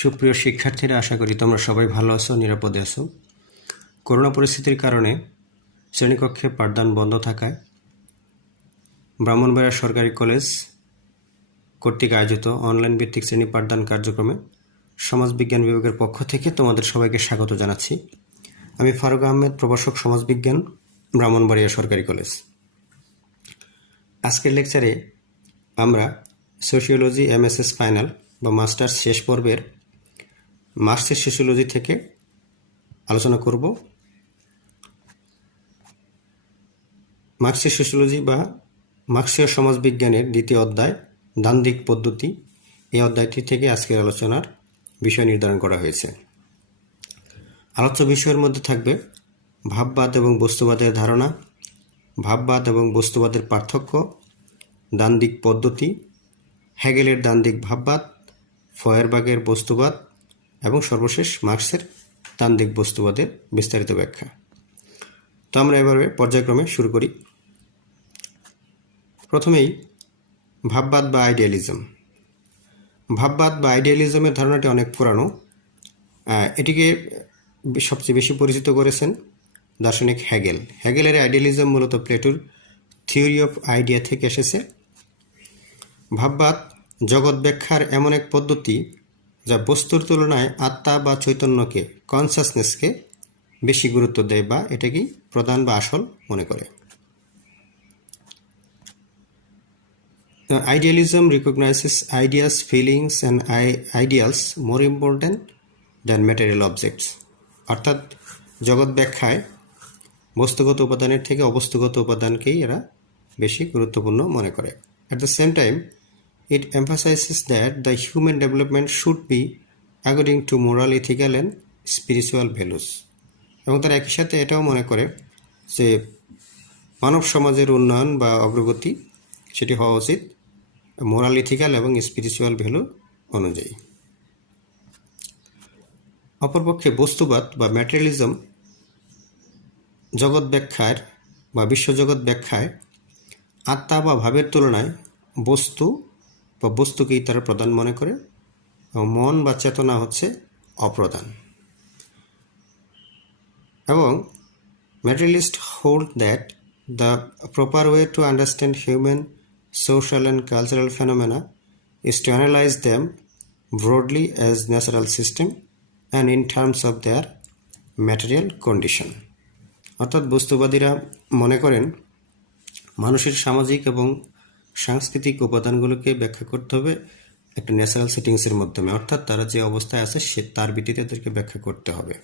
সুপ্রিয় শিক্ষার্থীরা, আশা করি তোমরা সবাই ভালো আছো, নিরাপদে আছো। করোনা পরিস্থিতির কারণে শ্রেণীকক্ষে পাঠদান বন্ধ থাকায় ব্রাহ্মণবাড়িয়া সরকারি কলেজ কর্তৃক আয়োজিত অনলাইন ভিত্তিক শ্রেণী পাঠদান কার্যক্রমে সমাজবিজ্ঞান বিভাগের পক্ষ থেকে তোমাদের সবাইকে স্বাগত জানাচ্ছি। আমি ফারুক আহমেদ, প্রভাষক সমাজবিজ্ঞান, ব্রাহ্মণবাড়িয়া সরকারি কলেজ। আজকের লেকচারে আমরা সোশিওলজি এমএসএস ফাইনাল বা মাস্টার্স শেষ পর্বের মার্কসের সোশিওলজি থেকে আলোচনা করব। মার্কসের সোশিওলজি বা মার্কসীয় সমাজবিজ্ঞানের দ্বিতীয় অধ্যায় দ্বান্দ্বিক পদ্ধতি, এই অধ্যায়টি থেকে আজকের আলোচনার বিষয় নির্ধারণ করা হয়েছে। আলোচ্য বিষয়ের মধ্যে থাকবে ভাববাদ এবং বস্তুবাদের ধারণা, ভাববাদ এবং বস্তুবাদের পার্থক্য, দ্বান্দ্বিক পদ্ধতি, হেগেলের দ্বান্দ্বিক ভাববাদ, ফয়েরবাগের বস্তুবাদ এবং সর্বশেষ মার্কসের দ্বান্দ্বিক বস্তুবাদের বিস্তারিত ব্যাখ্যা। তো আমরা এবারে পর্যায়ক্রমে শুরু করি। প্রথমেই ভাববাদ বা আইডিয়ালিজম। ভাববাদ বা আইডিয়ালিজমের ধারণাটি অনেক পুরানো। এটিকে সবচেয়ে বেশি পরিচিত করেছেন দার্শনিক হেগেল। হেগেলের আইডিয়ালিজম মূলত প্লেটোর থিওরি অফ আইডিয়া থেকে এসেছে। ভাববাদ জগৎ ব্যাখ্যার এমন এক পদ্ধতি যা বস্তুর তুলনায় আত্মা বা চৈতন্যকে, কনসাসনেসকে বেশি গুরুত্ব দেয় বা এটাকেই প্রধান বা আসল মনে করে। Idealism recognizes ideas, feelings and ideals more important than material objects. অর্থাৎ জগৎ ব্যাখ্যায় বস্তুগত উপাদানের থেকে অবস্তুগত উপাদানকেই এরা বেশি গুরুত্বপূর্ণ মনে করে। At the same time, it emphasizes that the human development should be according to moral, ethical and spiritual values. এবং তারা একই সাথে এটাও মনে করে যে মানব সমাজের উন্নয়ন বা অগ্রগতি সেটি হওয়া উচিত মোরাল, ইথিক্যাল এবং স্পিরিচুয়াল ভ্যালু অনুযায়ী। অপরপক্ষে বস্তুবাদ বা ম্যাটেরিয়ালিজম জগৎ ব্যাখ্যার বা বিশ্বজগৎ ব্যাখ্যায় আত্মা বা ভাবের তুলনায় বস্তু বা বস্তুকেই তারা প্রধান মনে করে এবং মন বা চেতনা হচ্ছে অপ্রধান। এবং materialist hold that the proper way to understand human social and cultural phenomena is to analyze them broadly as natural system and in terms of their material condition. অর্থাৎ বস্তুবাদীরা মনে করেন মানুষের সামাজিক এবং সাংস্কৃতিক উপাদানগুলোকে ব্যাখ্যা করতে হবে একটা ন্যাচারাল সেটিংসের মাধ্যমে, অর্থাৎ তারা যে অবস্থায় আছে সে তার ভিত্তিতে তাদেরকে ব্যাখ্যা করতে হবে।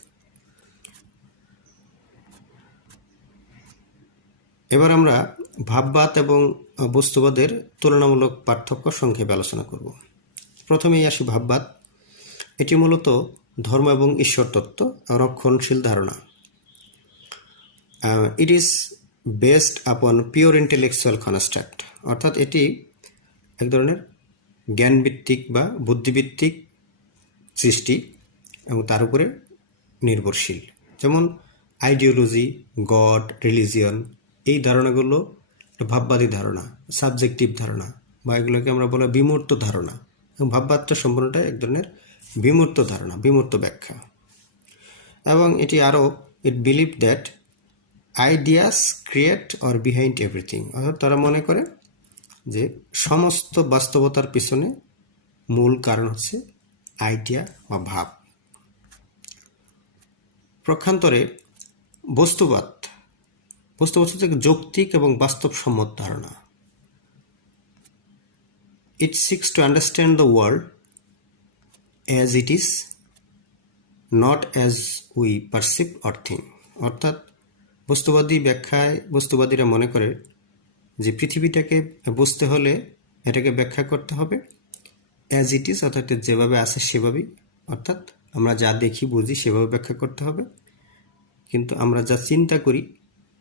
এবার আমরা ভাববাদ এবং বস্তুবাদের তুলনামূলক পার্থক্য সংক্ষেপে আলোচনা করব। প্রথমেই আসি ভাববাদ। এটি মূলত ধর্ম এবং ঈশ্বর তত্ত্ব রক্ষণশীল ধারণা। ইট ইজ বেসড আপন পিওর ইন্টেলেকচুয়াল কনস্ট্রাক্ট, অর্থাৎ এটি এক ধরনের জ্ঞানভিত্তিক বা বুদ্ধিভিত্তিক সৃষ্টি এবং তার উপরে নির্ভরশীল। যেমন আইডিওলজি, গড, রিলিজিয়ন, এই ধারণাগুলো ভাববাদী ধারণা, সাবজেক্টিভ ধারণা বা এগুলোকে আমরা বলা বিমূর্ত ধারণা। এবং ভাববাদটা সম্পূর্ণটা এক ধরনের বিমূর্ত ধারণা, বিমূর্ত ব্যাখ্যা। এবং এটি আরও it believe that ideas create or behind everything, অর্থাৎ তারা মনে করে যে সমস্ত বাস্তবতার পিছনে মূল কারণ হচ্ছে আইডিয়া বা ভাব। পক্ষান্তরে বস্তুবাদ হচ্ছে যৌক্তিক এবং বাস্তবসম্মত ধারণা। It seeks to understand the world as it is, not as we perceive or think. অর্থাৎ বস্তুবাদীরা মনে করে যে পৃথিবীটাকে বুঝতে হলে এটাকে ব্যাখ্যা করতে হবে অ্যাজ ইট ইজ, অর্থাৎ যেভাবে আছে সেভাবেই, অর্থাৎ আমরা যা দেখি বুঝি সেভাবে ব্যাখ্যা করতে হবে, কিন্তু আমরা যা চিন্তা করি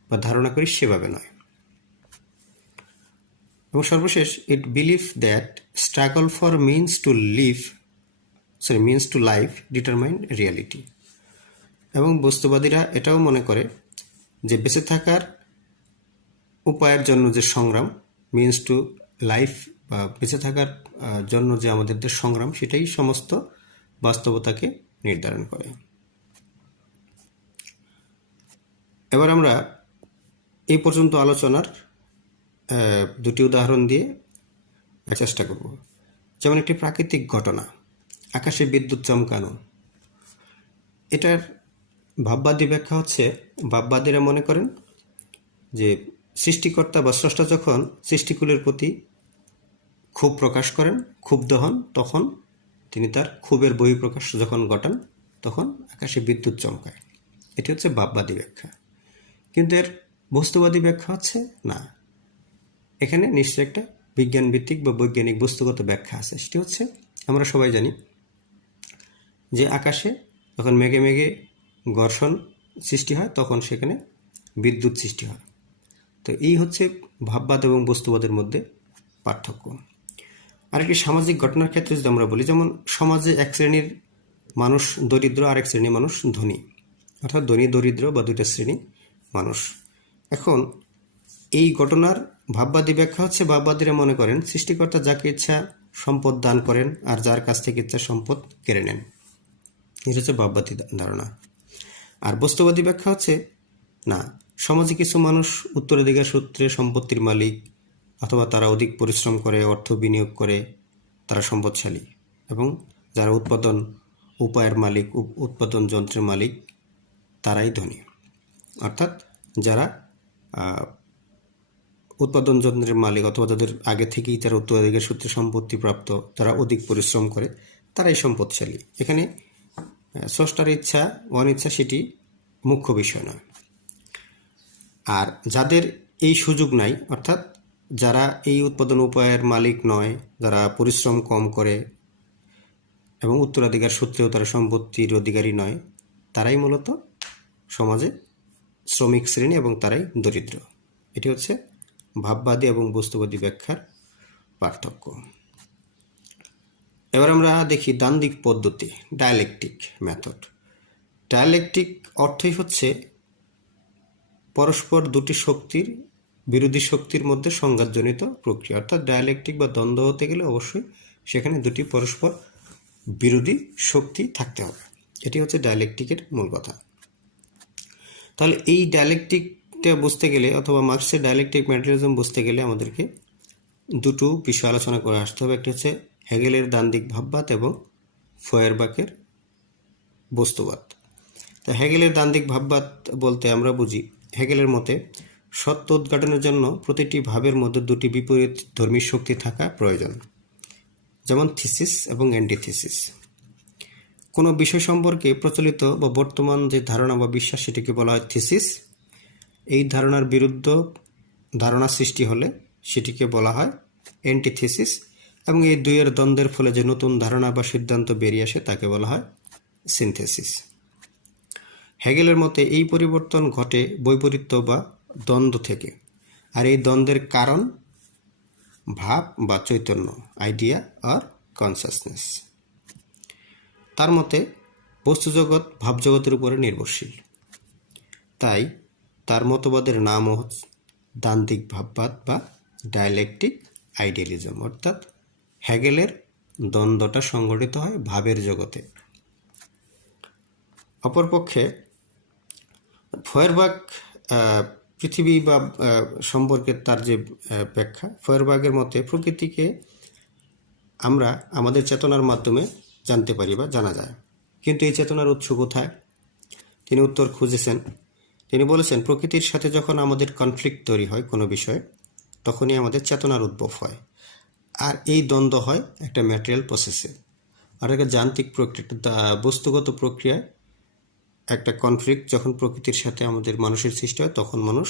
বা ধারণা করি সেভাবে নয়। এবং সর্বশেষ it believe that struggle for means to life determine reality. এবং বস্তুবাদীরা এটাও মনে করে যে বেঁচে থাকার উপায়ের জন্য যে সংগ্রাম, মিনস টু লাইফ বা বেঁচে থাকার জন্য যে আমাদের সংগ্রাম, সেটাই সমস্ত বাস্তবতাকে নির্ধারণ করে। এবার আমরা এই পর্যন্ত আলোচনার দুটি উদাহরণ দিয়ে চেষ্টা করব। যেমন একটি প্রাকৃতিক ঘটনা, আকাশে বিদ্যুৎ চমকানো। এটার ভাববাদী ব্যাখ্যা হচ্ছে, ভাববাদীরা মনে করেন যে সৃষ্টিকর্তা বা স্রষ্টা যখন সৃষ্টিকুলের প্রতি ক্ষোভ প্রকাশ করেন, ক্ষুব্ধ হন, তখন তিনি তার ক্ষোভের বহিঃপ্রকাশ যখন ঘটান তখন আকাশে বিদ্যুৎ চমকায়। এটি হচ্ছে ভাববাদী ব্যাখ্যা। কিন্তু এর বস্তুবাদী ব্যাখ্যা হচ্ছে না, এখানে নিশ্চয়ই একটা বিজ্ঞান ভিত্তিক বা বৈজ্ঞানিক বস্তুগত ব্যাখ্যা আছে। সেটি হচ্ছে, আমরা সবাই জানি যে আকাশে যখন মেঘে মেঘে ঘর্ষণ সৃষ্টি হয় তখন সেখানে বিদ্যুৎ সৃষ্টি হয়। তো এই হচ্ছে ভাববাদ এবং বস্তুবাদের মধ্যে পার্থক্য। আরেকটি সামাজিক ঘটনার ক্ষেত্রে যদি আমরা বলি, যেমন সমাজে এক শ্রেণীর মানুষ দরিদ্র, আরেক শ্রেণীর মানুষ ধনী, অর্থাৎ ধনী দরিদ্র বা দুইটা শ্রেণী মানুষ। এখন এই ঘটনার ভাববাদী ব্যাখ্যা হচ্ছে, ভাববাদীরা মনে করেন সৃষ্টিকর্তা যাকে ইচ্ছা সম্পদ দান করেন আর যার কাছ থেকে ইচ্ছা সম্পদ কেড়ে নেন। এটা হচ্ছে ভাববাদী ধারণা। আর বস্তুবাদী ব্যাখ্যা হচ্ছে, না, সমাজে কিছু মানুষ উত্তরাধিকার সূত্রে সম্পত্তির মালিক, অথবা তারা অধিক পরিশ্রম করে, অর্থ বিনিয়োগ করে, তারা সম্পদশালী, এবং যারা উৎপাদন উপায়ের মালিক, উৎপাদন যন্ত্রের মালিক, তারাই ধনী। অর্থাৎ যারা উৎপাদন যন্ত্রের মালিক অথবা যাদের আগে থেকেই তারা উত্তরাধিকার সূত্রে সম্পত্তি প্রাপ্ত, যারা অধিক পরিশ্রম করে, তারাই সম্পদশালী। এখানে স্রষ্টার ইচ্ছা অনিচ্ছা সেটি মুখ্য বিষয় নয়। আর যাদের এই সুযোগ নাই, অর্থাৎ যারা এই উৎপাদন উপায়ের মালিক নয়, যারা পরিশ্রম কম করে এবং উত্তরাধিকার সূত্রেও তারা সম্পত্তির অধিকারী নয়, তারাই মূলত সমাজে শ্রমিক শ্রেণী এবং তারাই দরিদ্র। এটি হচ্ছে ভাববাদী এবং বস্তুবাদী ব্যাখ্যার পার্থক্য। এবার আমরা দেখি দ্বান্দ্বিক পদ্ধতি, ডায়ালেকটিক মেথড। ডায়ালেকটিক অর্থই হচ্ছে পরস্পর দুটি শক্তির, বিরোধী শক্তির মধ্যে সংঘাতজনিত প্রক্রিয়া। অর্থাৎ ডায়ালেকটিক বা দ্বন্দ্ব হতে গেলে অবশ্যই সেখানে দুটি পরস্পর বিরোধী শক্তি থাকতে হবে। এটি হচ্ছে ডায়ালেকটিকের মূল কথা। তাহলে এই ডায়ালেকটিকটা বুঝতে গেলে, অথবা মার্কসের ডায়ালেকটিক ম্যাটেরিয়ালিজম বুঝতে গেলে আমাদেরকে দুটো বিষয় আলোচনা করে আসতে হবে। একটি হচ্ছে হেগেলের দ্বান্দ্বিক ভাববাদ এবং ফয়েরবাখের বস্তুবাদ। তা হেগেলের দ্বান্দ্বিক ভাববাদ বলতে আমরা বুঝি, হেগেলের মতে সত্য উদ্ঘাটনের জন্য প্রতিটি ভাবের মধ্যে দুটি বিপরীত ধর্মী শক্তি থাকা প্রয়োজন, যেমন থিসিস এবং অ্যান্টিথিসিস। কোনো বিষয় সম্পর্কে প্রচলিত বা বর্তমান যে ধারণা বা বিশ্বাস সেটিকে বলা হয় থিসিস। এই ধারণার বিরুদ্ধ ধারণা সৃষ্টি হলে সেটিকে বলা হয় অ্যান্টিথিসিস, এবং এই দুইয়ের দ্বন্দ্বের ফলে যে নতুন ধারণা বা সিদ্ধান্ত বেরিয়ে আসে তাকে বলা হয় সিনথেসিস। হেগেলের মতে এই পরিবর্তন ঘটে বৈপরীত্য বা দ্বন্দ্ব থেকে, আর এই দ্বন্দ্বের কারণ ভাব বা চৈতন্য, আইডিয়া আর কনসাসনেস। তার মতে বস্তুজগৎ ভাবজগতের উপরে নির্ভরশীল। তাই তার মতবাদের নামও দ্বান্দ্বিক ভাববাদ বা ডায়ালেকটিক আইডিয়ালিজম। অর্থাৎ হেগেলের দ্বন্দ্বটা সংগঠিত হয় ভাবের জগতে। অপরপক্ষে ফয়েরবাখ পৃথিবী বা সম্পর্কে তার যে ব্যাখ্যা, ফয়েরবাখের মতে প্রকৃতিকে আমরা আমাদের চেতনার মাধ্যমে জানতে পারি বা জানা যায়, কিন্তু এই চেতনার উৎস কোথায়? তিনি উত্তর খুঁজেছেন। তিনি বলেছেন, প্রকৃতির সাথে যখন আমাদের কনফ্লিক্ট তৈরি হয় কোনো বিষয়ে, তখনই আমাদের চেতনার উদ্ভব হয়। আর এই দ্বন্দ্ব হয় একটা ম্যাটেরিয়াল প্রসেসে, আর একটা যান্ত্রিক প্রক্রিয়া, বস্তুগত প্রক্রিয়ায় একটা কনফ্লিক্ট যখন প্রকৃতির সাথে আমাদের মানুষের সৃষ্টি হয়, তখন মানুষ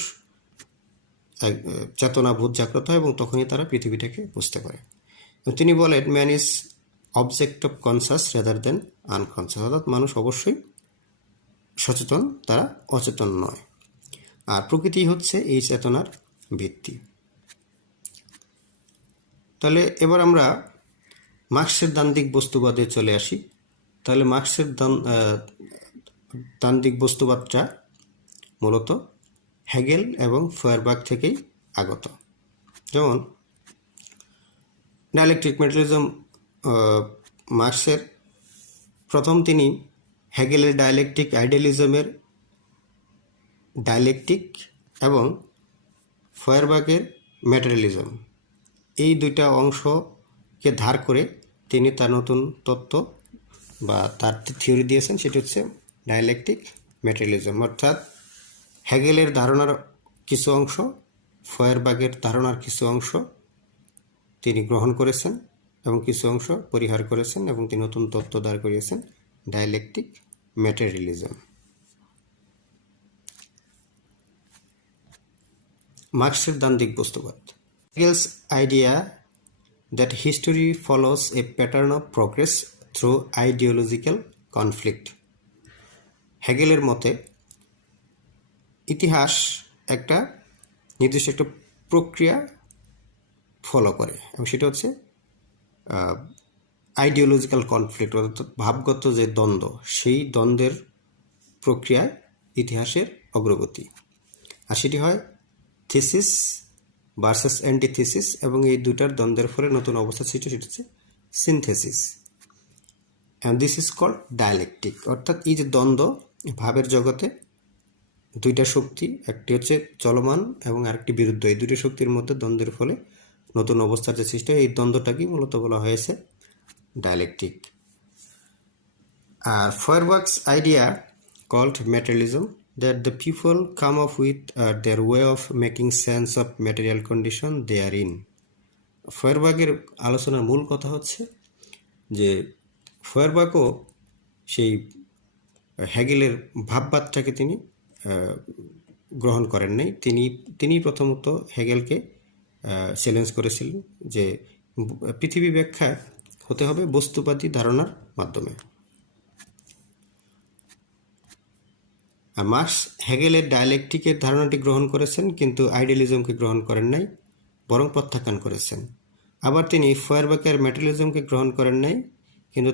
চেতনাবোধ জাগ্রত হয় এবং তখনই তারা পৃথিবীটাকে বুঝতে পারে। তিনি বলেন, man is object of conscious rather than unconscious. অর্থাৎ মানুষ অবশ্যই সচেতন, তারা অচেতন নয়, আর প্রকৃতি হচ্ছে এই চেতনার ভিত্তি। তাহলে এবার আমরা মার্কসের দ্বান্দ্বিক বস্তুবাদে চলে আসি। তাহলে মার্কসের দ্বান্দ্বিক বস্তুবাদটা মূলত হেগেল এবং ফয়েরবাখ থেকেই আগত। যেমন ডায়ালেকটিক ম্যাটেরিয়ালিজম মার্কসের প্রথম তিনি হেগেলের ডায়ালেকটিক আইডিয়ালিজমের ডায়ালেকটিক এবং ফয়ারবাখের ম্যাটেরিয়ালিজম এই দুইটা অংশকে ধার করে তিনি তার নতুন তত্ত্ব বা তার থিওরি দিয়েছেন, সেটি হচ্ছে ডায়ালেকটিক ম্যাটেরিয়ালিজম। অর্থাৎ হেগেলের ধারণার কিছু অংশ, ফয়ারবাখের ধারণার কিছু অংশ তিনি গ্রহণ করেছেন এবং কিছু অংশ পরিহার করেছেন এবং তিনি নতুন তত্ত্ব দাঁড় করিয়েছেন, ডায়ালেকটিক ম্যাটেরিয়ালিজম। মার্ক্সের দ্বান্দ্বিক বস্তুবাদ। Hegel's idea that history follows a pattern of progress through ideological conflict. হেগেলের মতে ইতিহাস একটা নির্দিষ্ট একটা প্রক্রিয়া ফলো করে এবং সেটা হচ্ছে আইডিওলজিক্যাল কনফ্লিক্ট, অর্থাৎ ভাবগত যে দ্বন্দ্ব, সেই দ্বন্দ্বের প্রক্রিয়ায় ইতিহাসের অগ্রগতি। আর সেটি হয় থিসিস ভার্সাস অ্যান্টিথিসিস, এবং এই দুটার দ্বন্দ্বের ফলে নতুন অবস্থা সৃষ্টি, সেটা হচ্ছে synthesis. And this is called dialectic. অর্থাৎ এই যে দ্বন্দ্ব, ভাবের জগতে দুইটা শক্তি, একটি হচ্ছে চলমান এবং আরেকটি বিরুদ্ধ, এই দুটি শক্তির মধ্যে দ্বন্দ্বের ফলে নতুন অবস্থার যে সৃষ্টি হয়, এই দ্বন্দ্বটাকেই মূলত বলা হয়েছে dialectic. R ফয়ারবাখ's idea called materialism, that the people come up with their way of making sense of material condition they are in. ফয়ারবাখের আলোচনার মূল কথা হচ্ছে যে ফয়ারবাখও সেই হেগেলের ভাববাদটাকে তিনি গ্রহণ করেন নাই। তিনি প্রথমত হেগেলকে চ্যালেঞ্জ করেছিলেন যে পৃথিবী ব্যাখ্যা হতে হবে বস্তুবাদী ধারণার মাধ্যমে। মার্ক্স হেগেলের ডায়ালেকটিকের ধারণাটি গ্রহণ করেছেন, কিন্তু আইডিয়ালিজমকে গ্রহণ করেন নাই, বরং প্রত্যাখ্যান করেছেন। আবার তিনি ফয়ারবাখের ম্যাটেরিয়ালিজমকে গ্রহণ করেন নাই, কিন্তু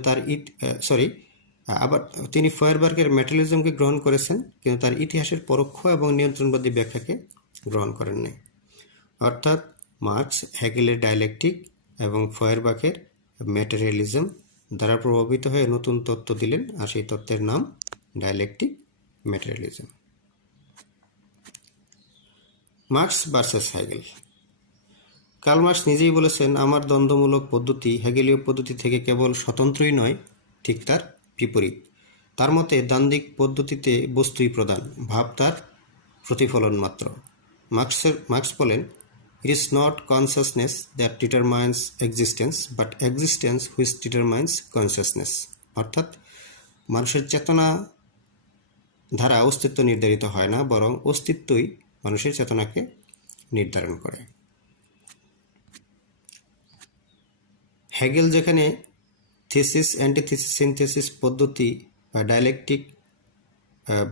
তিনি ফয়ারবাখের ম্যাটেরিয়ালিজমকে গ্রহণ করেছেন, কিন্তু তার ইতিহাসের পরোক্ষ এবং নিয়ন্ত্রণবাদী ব্যাখ্যাকে গ্রহণ করেন নাই। অর্থাৎ মার্ক্স হেগেলের ডায়ালেকটিক এবং ফয়ারবাখের ম্যাটেরিয়ালিজম দ্বারা প্রভাবিত হয়ে নতুন তত্ত্ব দিলেন, আর সেই তত্ত্বের নাম dialectic materialism. Marx versus Hegel. Karl Marx নিজেই বলেছেন, আমার দ্বন্দ্বমূলক পদ্ধতি হেগেলীয় পদ্ধতি থেকে কেবল স্বতন্ত্রই নয়, ঠিক তার বিপরীত। তার মতে দ্বান্দ্বিক পদ্ধতিতে বস্তুই প্রধান, ভাব তার প্রতিফলন মাত্র। মার্ক্স বলেন, ইট is not consciousness that determines existence, but existence which determines consciousness. অর্থাৎ মানুষের চেতনা দ্বারা অস্তিত্ব নির্ধারিত হয় না, বরং অস্তিত্বই মানুষের চেতনাকে নির্ধারণ করে। হেগেল যেখানে থিসিস, অ্যান্টিথিসিস, সিনথেসিস পদ্ধতি বা ডায়ালেকটিক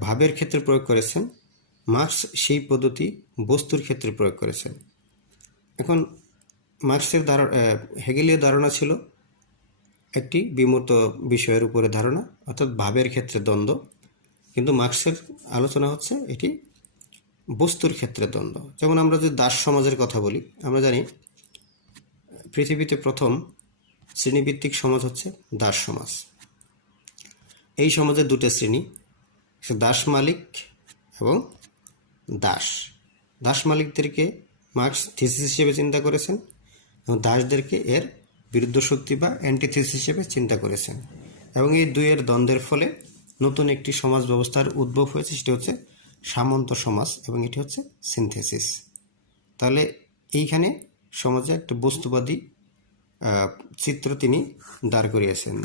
ভাবের ক্ষেত্রে প্রয়োগ করেছেন, মার্ক্স সেই পদ্ধতি বস্তুর ক্ষেত্রে প্রয়োগ করেছেন। এখন মার্ক্সের হেগেলীয় ধারণা ছিল একটি বিমূর্ত বিষয়ের উপরে ধারণা, অর্থাৎ ভাবের ক্ষেত্রে দ্বন্দ্ব, কিন্তু মার্ক্সের আলোচনা হচ্ছে এটি বস্তুর ক্ষেত্রে দ্বন্দ্ব। যেমন আমরা যদি দাস সমাজের কথা বলি, আমরা জানি পৃথিবীতে প্রথম শ্রেণীভিত্তিক সমাজ হচ্ছে দাস সমাজ। এই সমাজের দুটো শ্রেণী, দাস মালিক এবং দাস। দাস মালিকদেরকে মার্ক্স থিসিস হিসেবে চিন্তা করেছেন এবং দাসদেরকে এর বিরুদ্ধ শক্তি বা অ্যান্টিথিসিস হিসেবে চিন্তা করেছেন, এবং এই দুইয়ের দ্বন্দ্বের ফলে নতুন একটি সমাজ ব্যবস্থার উদ্ভব হয়েছে, সেটি হচ্ছে সামন্ত সমাজ, এবং এটি হচ্ছে সিনথেসিস। তাহলে এইখানে সমাজে একটা বস্তুবাদী চিত্র তিনি দাঁড় করিয়েছেন।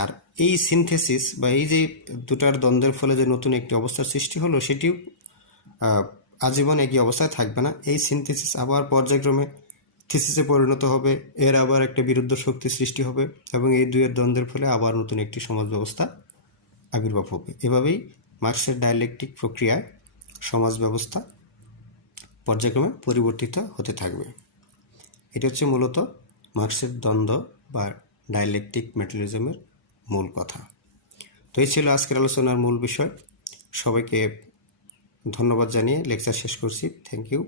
আর এই সিনথেসিস বা এই যে দুটার দ্বন্দ্বের ফলে যে নতুন একটি অবস্থার সৃষ্টি হলো, সেটিও আজীবন একই অবস্থায় থাকবে না। এই সিনথেসিস আবার পর্যায়ক্রমে থিসিসে পরিণত হবে, এর আবার একটা বিরুদ্ধ শক্তি সৃষ্টি হবে, এবং এই দুইয়ের দ্বন্দ্বের ফলে আবার নতুন একটি সমাজ ব্যবস্থা আবির্ভাব হবে। এভাবেই মার্ক্সের ডায়ালেকটিক প্রক্রিয়ায় সমাজ ব্যবস্থা পর্যায়ক্রমে পরিবর্তিত হতে থাকবে। এটা হচ্ছে মূলত মার্ক্সের দ্বন্দ্ব বা ডায়ালেকটিক ম্যাটেরিয়ালিজমের মূল কথা। তো এই ছিল আজকের আলোচনার মূল বিষয়। সবাইকে ধন্যবাদ জানিয়ে লেকচার শেষ করছি। Thank you.